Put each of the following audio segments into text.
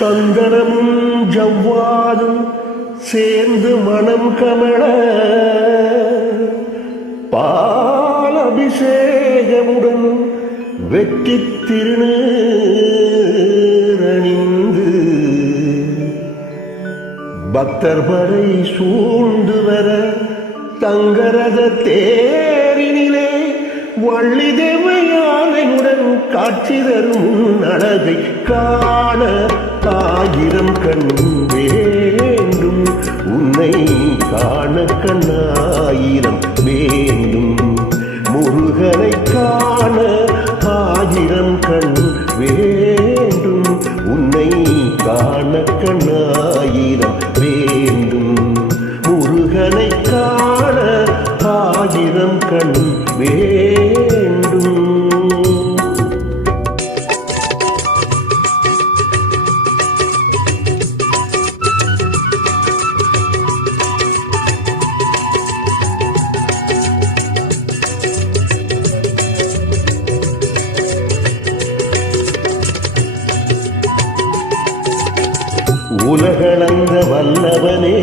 சந்தனமும் ஜவ்வாதும் சேர்ந்து மனம் கமழ. பால் அபிஷேகமுடன் வெற்றி திருநீரணிந்து. பக்தர் படை சூழ்ந்து வர தங்கரத தேரினிலே வள்ளி தேவையானையுடன் காட்சி தரும் அழகை காண ஆயிரம் கண் வேண்டும். உன்னை காண கண் ஆயிரம் வேண்டும். முருகனை காண ஆயிரம் கண் வேண்டும். உன்னை காண கண்ணா உலகளந்த வல்லவனே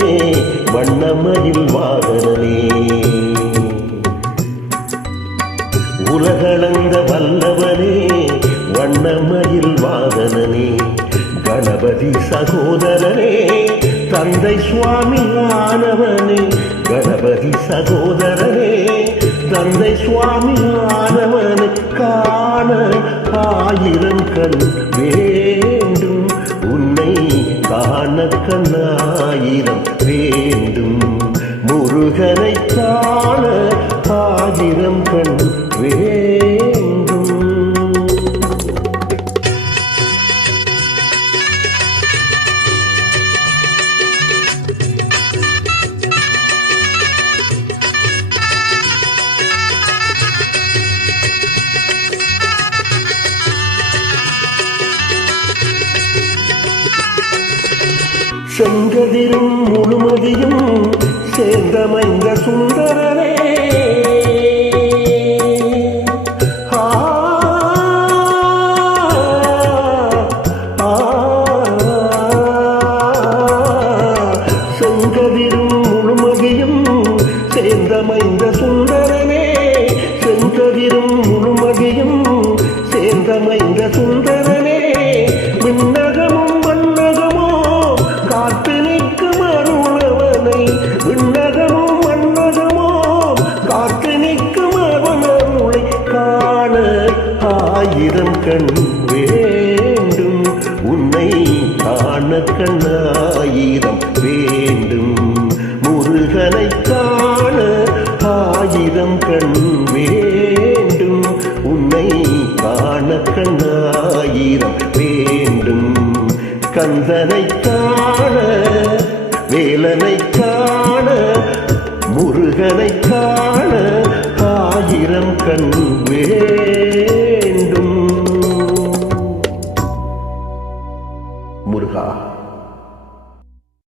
வண்ணமயில் வாகனே உலகளந்த வல்லவனே வண்ணமயில் வாகனனே. கணபதி சகோதரனே தந்தை சுவாமி ஆனவனே. கணபதி சகோதரனே தந்தை சுவாமி ஆனவனை காண ஆயிரம் கண் வே காண கண்ணாயிரம் செங்கதிரும் முழுமதியும் சேர்ந்தமைந்த சுந்தரனே. கண் வேண்டும். உன்னை காண கண்ணாயிரம் வேண்டும். கந்தனை காண வேலனை காண முருகனை காண ஆயிரம் கண்